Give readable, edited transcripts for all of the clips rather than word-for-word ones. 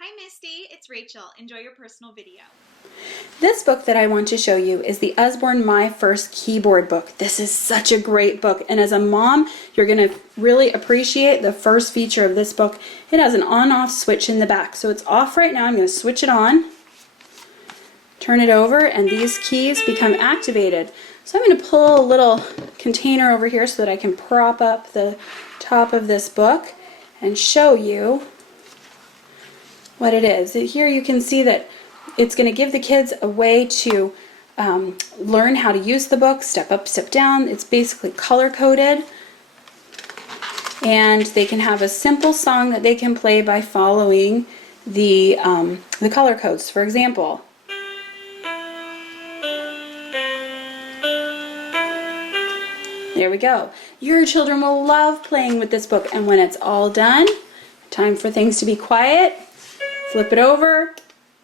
Hi Misty, it's Rachel. Enjoy your personal video. This book that I want to show you is the Usborne My First Keyboard book. This is such a great book, and as a mom, you're going to really appreciate the first feature of this book. It has an on-off switch in the back, so it's off right now. I'm going to switch it on, turn it over, and these keys become activated. So I'm going to pull a little container over here so that I can prop up the top of this book and show you what it is. Here you can see that it's going to give the kids a way to learn how to use the book, step up, step down. It's basically color-coded, and they can have a simple song that they can play by following the color codes. For example, there we go. Your children will love playing with this book, and when it's all done, time for things to be quiet, flip it over,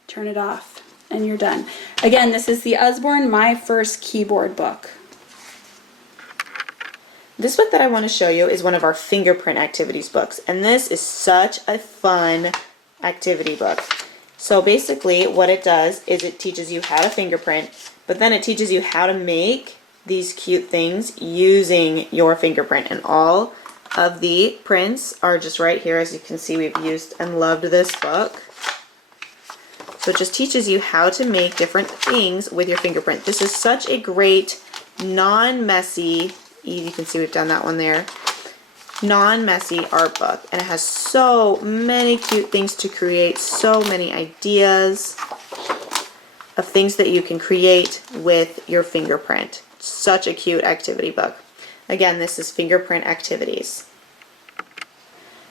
turn it off, and you're done. Again, this is the Usborne My First Keyboard book. This book that I want to show you is one of our fingerprint activities books, and this is such a fun activity book. So basically what it does is it teaches you how to fingerprint, but then it teaches you how to make these cute things using your fingerprint, and all of the prints are just right here. As you can see, we've used and loved this book. So it just teaches you how to make different things with your fingerprint. This is such a great, non-messy, you can see we've done that one there, non-messy art book. And it has so many cute things to create, so many ideas of things that you can create with your fingerprint. Such a cute activity book. Again, this is Fingerprint Activities.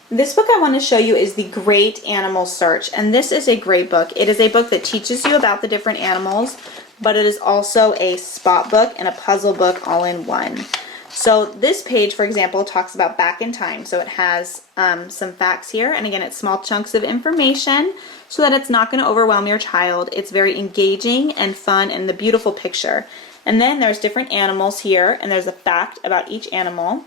This book I want to show you is The Great Animal Search, and this is a great book. It is a book that teaches you about the different animals, but it is also a spot book and a puzzle book all in one. So this page, for example, talks about back in time. So it has some facts here, and again, it's small chunks of information so that it's not going to overwhelm your child. It's very engaging and fun and the beautiful picture. And then there's different animals here, and there's a fact about each animal.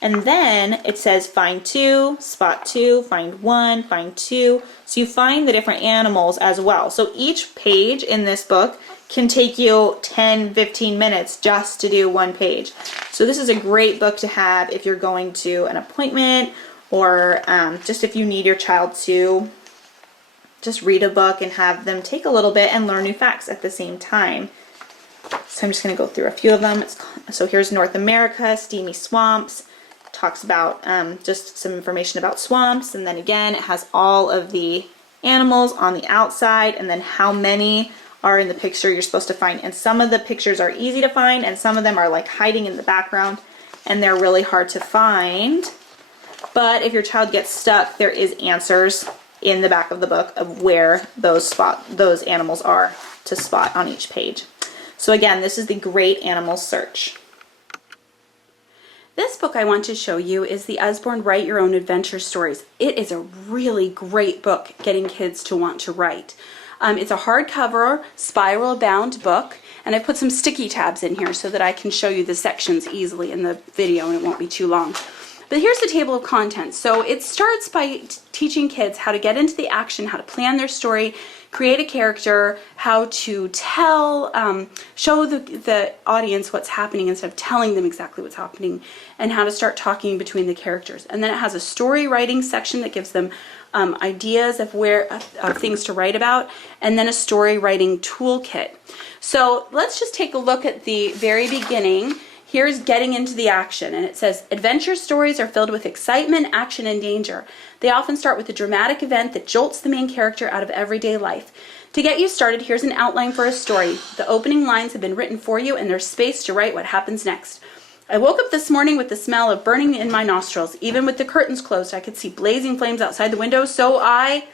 And then it says find two, spot two, find one, find two. So you find the different animals as well. So each page in this book can take you 10, 15 minutes just to do one page. So this is a great book to have if you're going to an appointment, or just if you need your child to just read a book and have them take a little bit and learn new facts at the same time. So I'm just going to go through a few of them. So here's North America, steamy swamps. Talks about just some information about swamps, and then again it has all of the animals on the outside, and then how many are in the picture you're supposed to find. And some of the pictures are easy to find, and some of them are like hiding in the background, and they're really hard to find. But if your child gets stuck, there is answers in the back of the book of where those animals are to spot on each page. So again, this is The Great Animal Search. This book I want to show you is the Usborne Write Your Own Adventure Stories. It is a really great book getting kids to want to write. It's a hardcover, spiral-bound book, and I put some sticky tabs in here so that I can show you the sections easily in the video and it won't be too long. But here's the table of contents. So it starts by teaching kids how to get into the action, how to plan their story, create a character, how to tell, show the audience what's happening instead of telling them exactly what's happening, and how to start talking between the characters. And then it has a story writing section that gives them ideas of things to write about, and then a story writing toolkit. So let's just take a look at the very beginning. Here's getting into the action, and it says, adventure stories are filled with excitement, action, and danger. They often start with a dramatic event that jolts the main character out of everyday life. To get you started, here's an outline for a story. The opening lines have been written for you, and there's space to write what happens next. I woke up this morning with the smell of burning in my nostrils. Even with the curtains closed, I could see blazing flames outside the window, so I...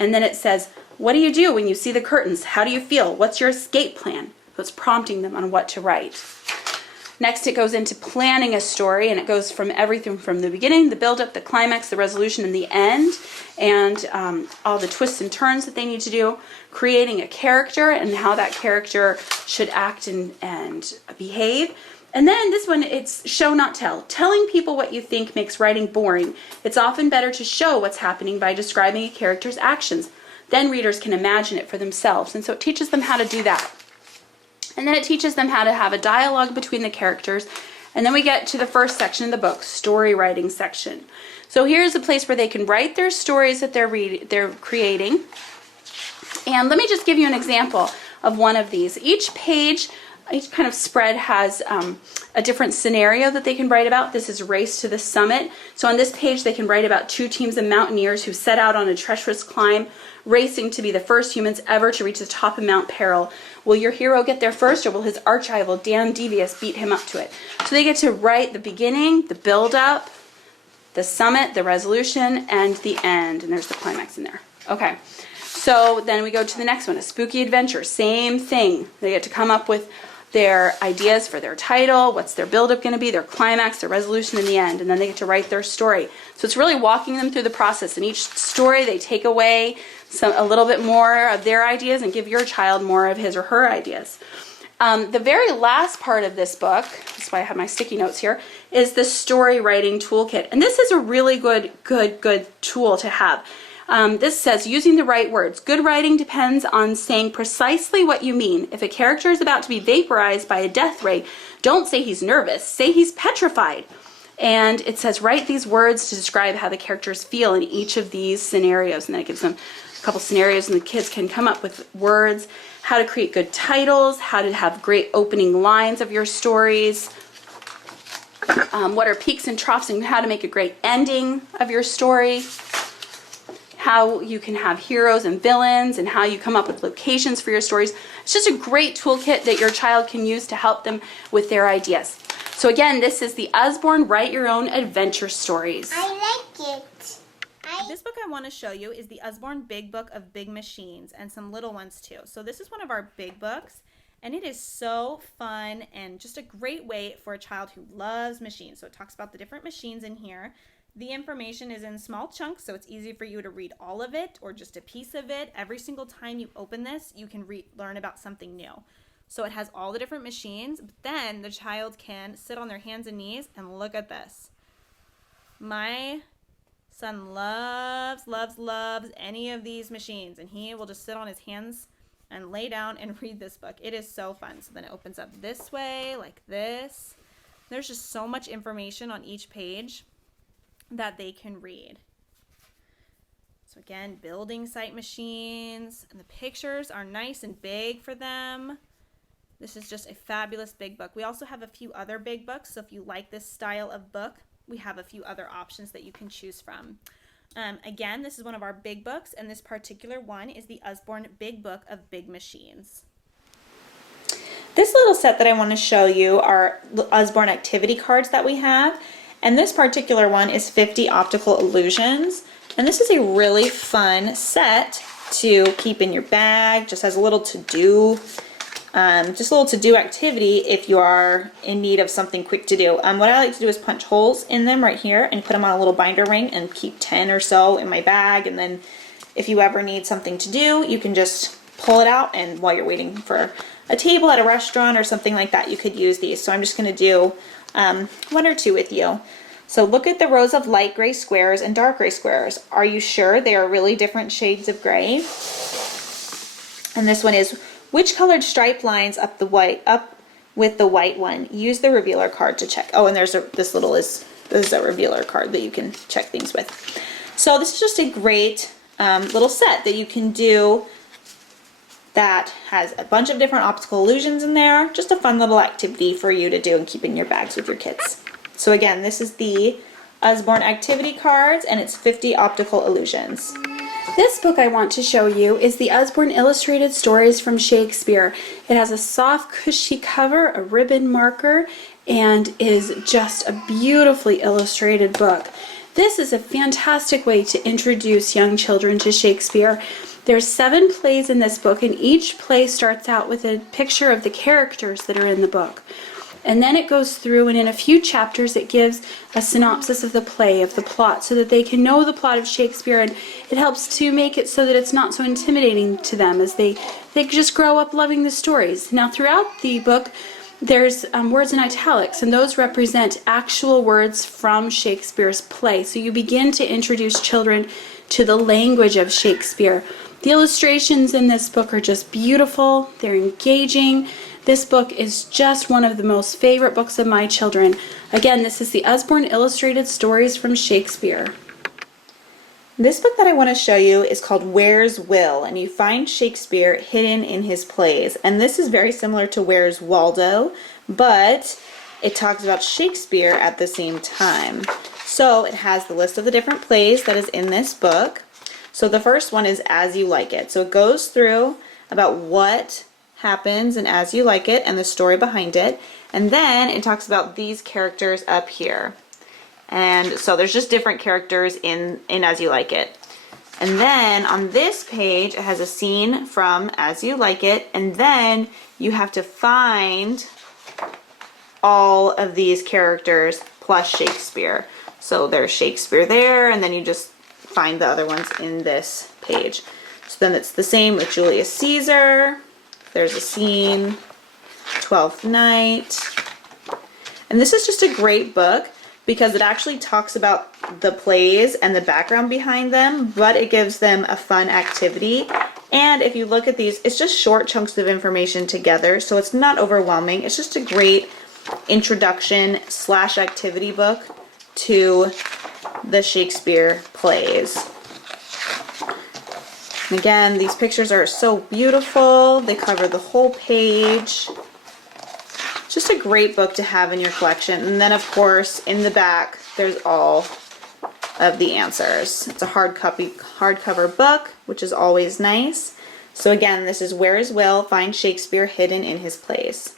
And then it says, what do you do when you see the curtains? How do you feel? What's your escape plan? So it's prompting them on what to write. Next, it goes into planning a story, and it goes from everything from the beginning, the build-up, the climax, the resolution, and the end, and all the twists and turns that they need to do, creating a character and how that character should act and behave, And then this one, it's show not tell. Telling people what you think makes writing boring. It's often better to show what's happening by describing a character's actions. Then readers can imagine it for themselves. And so it teaches them how to do that. And then it teaches them how to have a dialogue between the characters. And then we get to the first section of the book, story writing section. So here's a place where they can write their stories that they're creating. And let me just give you an example of one of these. Each page, each kind of spread has a different scenario that they can write about. This is Race to the Summit. So on this page they can write about two teams of mountaineers who set out on a treacherous climb, racing to be the first humans ever to reach the top of Mount Peril. Will your hero get there first, or will his arch-rival Dan Devious beat him up to it? So they get to write the beginning, the build-up, the summit, the resolution, and the end. And there's the climax in there. Okay. So then we go to the next one, a spooky adventure. Same thing. They get to come up with their ideas for their title, what's their build-up going to be, their climax, their resolution, and the end. And then they get to write their story. So it's really walking them through the process. In each story, they take away a little bit more of their ideas and give your child more of his or her ideas. The very last part of this book, that's why I have my sticky notes here, is the story writing toolkit. And this is a really good tool to have. This says, using the right words. Good writing depends on saying precisely what you mean. If a character is about to be vaporized by a death ray, don't say he's nervous. Say he's petrified. And it says, write these words to describe how the characters feel in each of these scenarios. And then it gives them a couple scenarios, and the kids can come up with words, how to create good titles, how to have great opening lines of your stories, what are peaks and troughs, and how to make a great ending of your story, how you can have heroes and villains, and how you come up with locations for your stories. It's just a great toolkit that your child can use to help them with their ideas. So again, this is the Usborne Write Your Own Adventure Stories. I like it. This book I want to show you is the Usborne Big Book of Big Machines, and some little ones too. So this is one of our big books, and it is so fun and just a great way for a child who loves machines. So it talks about the different machines in here. The information is in small chunks, so it's easy for you to read all of it or just a piece of it. Every single time you open this, you can learn about something new. So it has all the different machines, but then the child can sit on their hands and knees and look at this. My son loves any of these machines, and he will just sit on his hands and lay down and read this book. It is so fun. So then it opens up this way, like this. There's just so much information on each page that they can read. So again, building site machines, and the pictures are nice and big for them. This is just a fabulous big book. We also have a few other big books, so if you like this style of book, we have a few other options that you can choose from. Again, this is one of our big books, and this particular one is the Usborne Big Book of Big Machines. This little set that I want to show you are Usborne activity cards that we have. And this particular one is 50 optical illusions. And this is a really fun set to keep in your bag, just as a little to-do, activity if you are in need of something quick to do. What I like to do is punch holes in them right here and put them on a little binder ring and keep 10 or so in my bag. And then if you ever need something to do, you can just pull it out, and while you're waiting for a table at a restaurant or something like that, you could use these. So I'm just going to do one or two with you. So look at the rows of light gray squares and dark gray squares. Are you sure they are really different shades of gray? And this one is, which colored stripe lines up with the white one? Use the revealer card to check. Oh, and there's this is a revealer card that you can check things with. So this is just a great little set that you can do that has a bunch of different optical illusions in there. Just a fun little activity for you to do and keep in your bags with your kids. So again, this is the Usborne activity cards, and it's 50 optical illusions. This book I want to show you is the Usborne Illustrated Stories from Shakespeare. It has a soft, cushy cover, a ribbon marker, and is just a beautifully illustrated book. This is a fantastic way to introduce young children to Shakespeare. There's 7 plays in this book, and each play starts out with a picture of the characters that are in the book. And then it goes through, and in a few chapters it gives a synopsis of the play, of the plot, so that they can know the plot of Shakespeare, and it helps to make it so that it's not so intimidating to them as they just grow up loving the stories. Now throughout the book, there's words in italics, and those represent actual words from Shakespeare's play. So you begin to introduce children to the language of Shakespeare. The illustrations in this book are just beautiful. They're engaging. This book is just one of the most favorite books of my children. Again, this is the Usborne Illustrated Stories from Shakespeare. This book that I want to show you is called Where's Will, and you find Shakespeare hidden in his plays. And this is very similar to Where's Waldo, but it talks about Shakespeare at the same time. So it has the list of the different plays that is in this book. So the first one is As You Like It. So it goes through about what happens in As You Like It and the story behind it. And then it talks about these characters up here. And so there's just different characters in As You Like It. And then on this page, it has a scene from As You Like It, and then you have to find all of these characters plus Shakespeare. So there's Shakespeare there, and then you just find the other ones in this page. So then it's the same with Julius Caesar. There's a scene, Twelfth Night. And this is just a great book because it actually talks about the plays and the background behind them, but it gives them a fun activity. And if you look at these, it's just short chunks of information together, so it's not overwhelming. It's just a great introduction / activity book to the Shakespeare plays. And again, these pictures are so beautiful. They cover the whole page. Just a great book to have in your collection. And then of course in the back there's all of the answers. It's a hardcover book, which is always nice. So again, this is Where is Will? Find Shakespeare hidden in his plays.